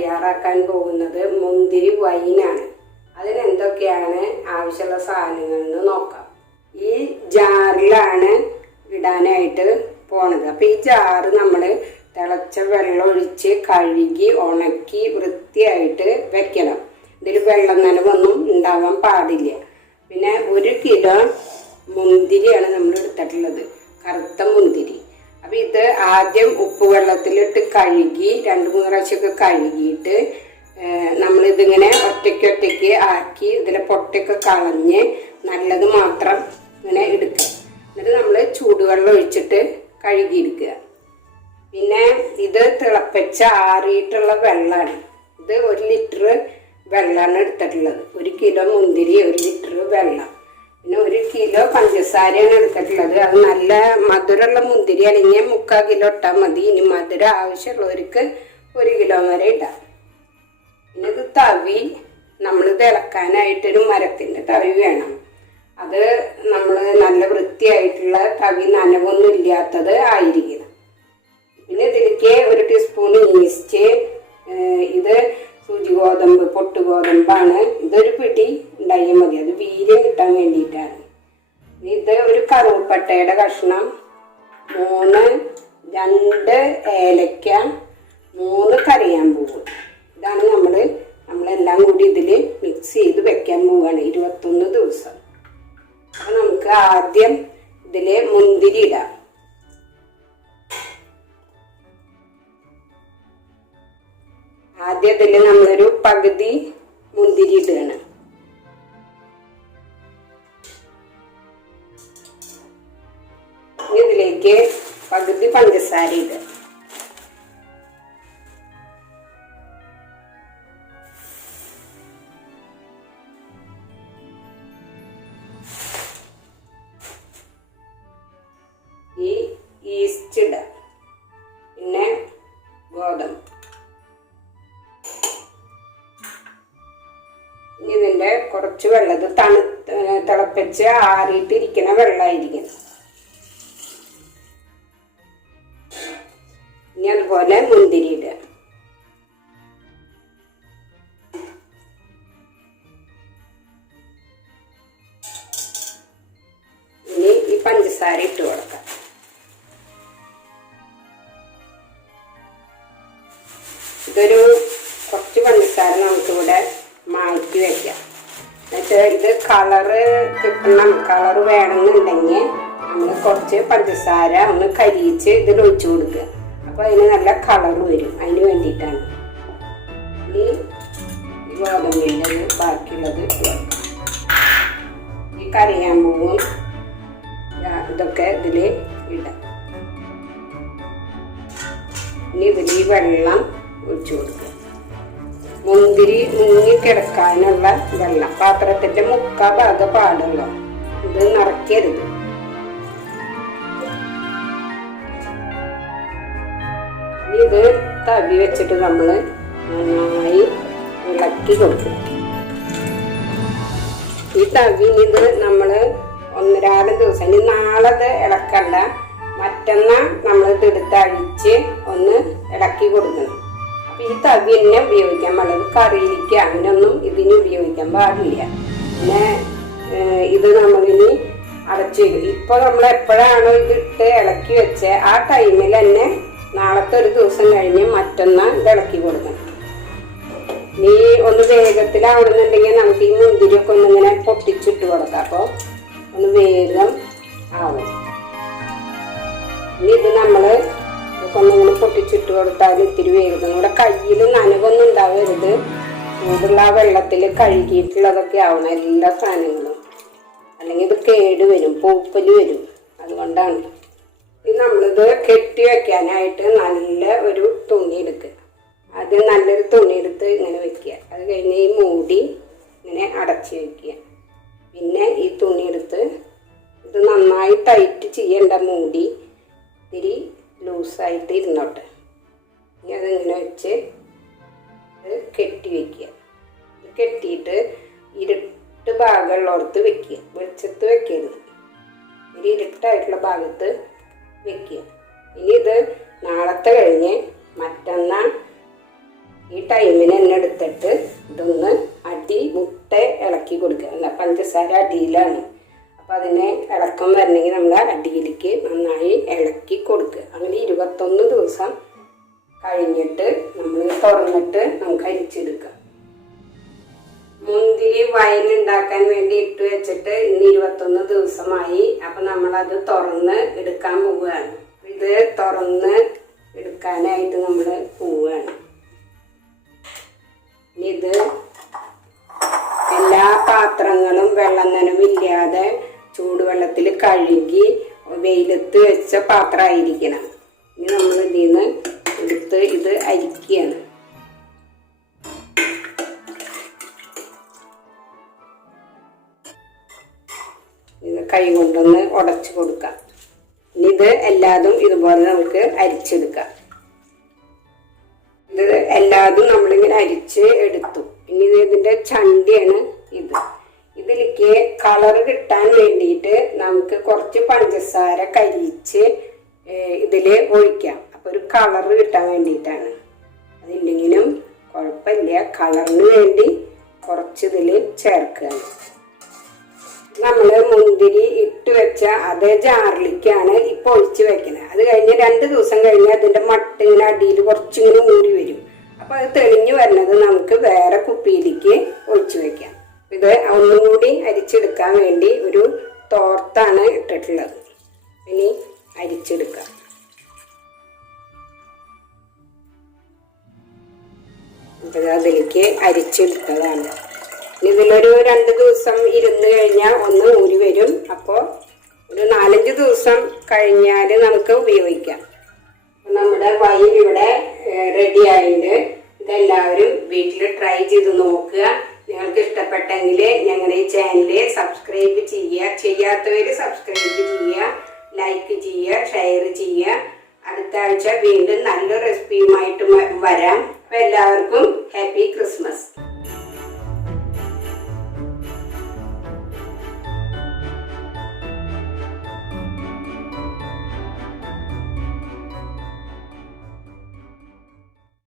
തയ്യാറാക്കാൻ പോകുന്നത് മുന്തിരി വൈനാണ്. അതിനെന്തൊക്കെയാണ് ആവശ്യമുള്ള സാധനങ്ങളെന്ന് നോക്കാം. ഈ ജാറിലാണ് ഇടാനായിട്ട് പോണത്. അപ്പോൾ ഈ ജാറ് നമ്മൾ തിളച്ച വെള്ളം ഒഴിച്ച് കഴുകി ഉണക്കി വൃത്തിയായിട്ട് വെക്കണം. ഇതിൽ വെള്ളം നനവൊന്നും ഉണ്ടാവാൻ പാടില്ല. പിന്നെ 1 കിലോ മുന്തിരിയാണ് നമ്മൾ എടുത്തിട്ടുള്ളത്, കറുത്ത മുന്തിരി. അപ്പം ഇത് ആദ്യം ഉപ്പ് വെള്ളത്തിലിട്ട് കഴുകി 2-3 പ്രാവശ്യമൊക്കെ കഴുകിയിട്ട് നമ്മളിതിങ്ങനെ ഒറ്റയ്ക്ക് ആക്കി ഇതിലെ പൊട്ടയൊക്കെ കളഞ്ഞ് നല്ലത് മാത്രം ഇങ്ങനെ എടുക്കുക. എന്നിട്ട് നമ്മൾ ചൂടുവെള്ളം ഒഴിച്ചിട്ട് കഴുകിയെടുക്കുക. പിന്നെ ഇത് തിളപ്പിച്ച ആറിയിട്ടുള്ള വെള്ളമാണ്. ഇത് 1 ലിറ്റർ വെള്ളമാണ് എടുത്തിട്ടുള്ളത്. 1 കിലോ മുന്തിരി 1 ലിറ്റർ വെള്ളം. പിന്നെ 1 കിലോ പഞ്ചസാരയാണ് എടുത്തിട്ടുള്ളത്. അത് നല്ല മധുരമുള്ള മുന്തിരി അല്ലെങ്കിൽ 3/4 കിലോ ഇട്ടാൽ മതി. ഇനി മധുരം ആവശ്യമുള്ളവർക്ക് 1 കിലോ വരെ ഇടാം. പിന്നെ ഇത് തവി, നമ്മൾ തിളക്കാനായിട്ടൊരു മരത്തിൻ്റെ തവി വേണം. അത് നമ്മൾ നല്ല വൃത്തിയായിട്ടുള്ള തവി, നനവൊന്നും ഇല്ലാത്തത് ആയിരിക്കണം. പിന്നെ ഇതിലേക്ക് 1 ടീസ്പൂൺ ഈസ്റ്റ്. ഇത് സൂചി ഗോതമ്പ്, പൊട്ടുഗോതമ്പാണ്. ഇതൊരു പിടി ഉണ്ടായാൽ മതി, അത് വീര്യം കിട്ടാൻ വേണ്ടിയിട്ടാണ്. ഇത് ഒരു കറുവപ്പട്ടയുടെ കഷ്ണം, 2 ഏലക്ക, 3 കറിയാമ്പൂവ്. ഇതാണ് നമ്മളെല്ലാം കൂടി ഇതിൽ മിക്സ് ചെയ്ത് വെക്കാൻ പോവുകയാണ് 21 ദിവസം. അപ്പം നമുക്ക് ആദ്യം ഇതിൽ മുന്തിരി ഇടാം. ആദ്യം ഇതിൽ നമ്മളൊരു പകുതി മുന്തിരി ഇടുകയാണ്. ഇതിലേക്ക് പകുതി പഞ്ചസാര ഇടുക. ഈ ഈസ്റ്റ് ഇടുക. പിന്നെ ഗോതമ്പ്. ഇതിൻ്റെ കുറച്ച് വെള്ളം, ഇത് തിളപ്പിച്ച് ആറിയിട്ടിരിക്കുന്ന വെള്ളമായിരിക്കും. ഇനി അതുപോലെ മുന്തിരി ഇടുക. ഇനി ഈ പഞ്ചസാര ഇട്ട് കൊടുക്കാം. ഇതൊരു കുറച്ച് പഞ്ചസാര നമുക്കിവിടെ മാറ്റി വയ്ക്കാം. എന്നുവെച്ചാൽ ഇത് കളറ് കിട്ടണം, കളറ് വേണമെന്നുണ്ടെങ്കിൽ നമ്മൾ കുറച്ച് പഞ്ചസാര ഒന്ന് കരിയിച്ച് ഇതിൽ ഒഴിച്ചു കൊടുക്കുക. അപ്പോൾ അതിന് നല്ല കളർ വരും. അതിന് വേണ്ടിയിട്ടാണ്. ഇനി ഗോതമ്പിൻ്റെ ബാക്കിയുള്ളത് ഈ കറിയാമ്പൂവും ഇതൊക്കെ ഇതിൽ ഇടാം. ഇനി ഇതിൽ ഈ വെള്ളം ഒഴിച്ചു കൊടുക്കുക. മുന്തിരി മുങ്ങിക്കിടക്കാനുള്ള വെള്ളം, പാത്രത്തിൻ്റെ 3/4 ഭാഗം പാടുള്ളൂ. ഇത് നിറയ്ക്കരുത്. ഇത് തവി വെച്ചിട്ട് നമ്മൾ നന്നായി ഇളക്കി കൊടുക്കും. ഈ തവി ഇത് നമ്മൾ 1-2 ദിവസം, ഇനി നാളെ ഇത് ഇളക്കണ്ട, മറ്റന്നാൾ നമ്മളിത് എടുത്തഴിച്ച് ഒന്ന് ഇളക്കി കൊടുക്കണം. ഈ തവി തന്നെ ഉപയോഗിക്കാൻ പാടില്ല. കറിയിലേക്ക് അങ്ങനെയൊന്നും ഇതിന് ഉപയോഗിക്കാൻ പാടില്ല. പിന്നെ ഇത് നമ്മളിനി അടച്ചു വയ്ക്കും. ഇപ്പോൾ നമ്മൾ എപ്പോഴാണോ ഇതിട്ട് ഇളക്കി വെച്ച് ആ ടൈമിൽ തന്നെ നാളത്തെ 1 ദിവസം കഴിഞ്ഞ് മറ്റന്നാൾ ഇത് ഇളക്കി കൊടുക്കണം. ഇനി ഒന്ന് വേഗത്തിലാവണമെന്നുണ്ടെങ്കിൽ നമുക്ക് ഈ മുന്തിരിയൊക്കെ ഒന്നിങ്ങനെ പൊട്ടിച്ചിട്ട് കൊടുക്കാം. അപ്പോൾ ഒന്ന് വേഗം ആവും. ഇനി ഇത് നമ്മൾ ഒന്നിങ്ങനെ പൊട്ടിച്ചിട്ട് കൊടുത്താൽ ഇത്തിരി വേഗം. നമ്മുടെ കയ്യിൽ നനവൊന്നും ഉണ്ടാവരുത്. ചൂടുള്ള ആ വെള്ളത്തിൽ കഴുകിയിട്ടുള്ളതൊക്കെ ആവണം എല്ലാ സാധനങ്ങളും, അല്ലെങ്കിൽ ഇത് കേട് വരും, പൂപ്പല് വരും. അതുകൊണ്ടാണ് ഇത് നമ്മളിത് കെട്ടി വെക്കാനായിട്ട് നല്ല ഒരു തുണി എടുക്കുക. ആദ്യം നല്ലൊരു തുണി എടുത്ത് ഇങ്ങനെ വെക്കുക. അത് കഴിഞ്ഞ് ഈ മൂടി ഇങ്ങനെ അടച്ച് വയ്ക്കുക. പിന്നെ ഈ തുണി എടുത്ത് ഇത് നന്നായി ടൈറ്റ് ചെയ്യേണ്ട, മൂടി ഇത്തിരി ലൂസായിട്ട് ഇരുന്നോട്ടെ. ഇനി അതിങ്ങനെ വെച്ച് ഇത് കെട്ടി വയ്ക്കുക. ഇത് കെട്ടിയിട്ട് ഇരുട്ട് ഭാഗമുള്ളടത്ത് വെക്കുക, വെളിച്ചത്ത് വെക്കരുത്. ഒരു ഇരുട്ടായിട്ടുള്ള ഭാഗത്ത് വെക്കുക. ഇനി ഇത് നാളത്തെ കഴിഞ്ഞ് മറ്റന്നാൾ ഈ ടൈമിന് തന്നെ എടുത്തിട്ട് ഇതൊന്ന് മുട്ട ഇളക്കി കൊടുക്കുക. അല്ല, പഞ്ചസാര അടിയിലാണ്. അപ്പം അതിനെ ഇളക്കം വരണമെങ്കിൽ നമ്മൾ അടിയിലേക്ക് നന്നായി ഇളക്കി കൊടുക്കുക. അങ്ങനെ 21 ദിവസം കഴിഞ്ഞിട്ട് നമ്മൾ തുറന്നിട്ട് നമുക്ക് അരിച്ചെടുക്കാം. മുന്തിരി വൈൻ ഉണ്ടാക്കാൻ വേണ്ടി ഇട്ട് വെച്ചിട്ട് ഇന്ന് 21 ദിവസമായി. അപ്പം നമ്മളത് തുറന്ന് എടുക്കാൻ പോവുകയാണ്. ഇത് തുറന്ന് എടുക്കാനായിട്ട് നമ്മൾ പോവുകയാണ്. ഇത് എല്ലാ പാത്രങ്ങളും വെള്ളം നനവില്ലാതെ ചൂടുവെള്ളത്തിൽ കഴുകി വെയിലത്ത് വെച്ച പാത്രമായിരിക്കണം. ഇനി നമ്മൾ ഇതിൽ നിന്ന് എടുത്ത് ഇത് അരിക്കുകയാണ്. ഇത് കൈ കൊണ്ടൊന്ന് ഉടച്ചു കൊടുക്കാം. ഇനി ഇത് എല്ലാതും ഇതുപോലെ നമുക്ക് അരിച്ചെടുക്കാം. ഇത് എല്ലാതും നമ്മളിങ്ങനെ അരിച്ച് എടുത്തു. ഇനി ഇതിൻ്റെ ചണ്ടിയാണ് ഇത്. ഇതിലേക്ക് കളർ കിട്ടാൻ വേണ്ടിയിട്ട് നമുക്ക് കുറച്ച് പഞ്ചസാര കരിച്ച് ഇതിൽ ഒഴിക്കാം. അപ്പോൾ ഒരു കളർ കിട്ടാൻ വേണ്ടിയിട്ടാണ്. അതില്ലെങ്കിലും കുഴപ്പമില്ല, കളറിന് വേണ്ടി കുറച്ച് ഇതിൽ ചേർക്കുകയാണ്. നമ്മൾ മുന്തിരി ഇട്ട് വെച്ച അതേ ജാറിലേക്കാണ് ഇപ്പോൾ ഒഴിച്ച് വെക്കുന്നത്. അത് കഴിഞ്ഞ് 2 ദിവസം കഴിഞ്ഞ് അതിൻ്റെ മട്ടിങ്ങനെ അടിയിൽ കുറച്ചിങ്ങനെ ഊരി വരും. അപ്പോൾ അത് തെളിഞ്ഞു വരുന്നത് നമുക്ക് വേറെ കുപ്പിയിലേക്ക് ഒഴിച്ചു വെക്കാം. ഇത് ഒന്നുകൂടി അരിച്ചെടുക്കാൻ വേണ്ടി ഒരു തോർത്താണ് ഇട്ടിട്ടുള്ളത്. ഇനി അരിച്ചെടുക്കാം. അപ്പോൾ അതിലേക്ക് അരിച്ചെടുത്തതാണ്. ഇതിലൊരു 2 ദിവസം ഇരുന്ന് കഴിഞ്ഞാൽ ഒന്ന് ഊരി വരും. അപ്പോൾ ഒരു 4-5 ദിവസം കഴിഞ്ഞാൽ നമുക്ക് ഉപയോഗിക്കാം. നമ്മുടെ വൈൻ ഇവിടെ റെഡി ആയിട്ട് ഇതെല്ലാവരും വീട്ടിൽ ട്രൈ ചെയ്ത് നോക്കുക. നിങ്ങൾക്ക് ഇഷ്ടപ്പെട്ടെങ്കിൽ ഞങ്ങളുടെ ഈ ചാനൽ സബ്സ്ക്രൈബ് ചെയ്യുക. ചെയ്യാത്തവർ സബ്സ്ക്രൈബ് ചെയ്യുക, ലൈക്ക് ചെയ്യുക, ഷെയർ ചെയ്യുക. അടുത്ത ആഴ്ച വീണ്ടും നല്ല റെസിപ്പിയുമായിട്ട് വരാം. അപ്പോൾ എല്ലാവർക്കും ഹാപ്പി ക്രിസ്മസ്.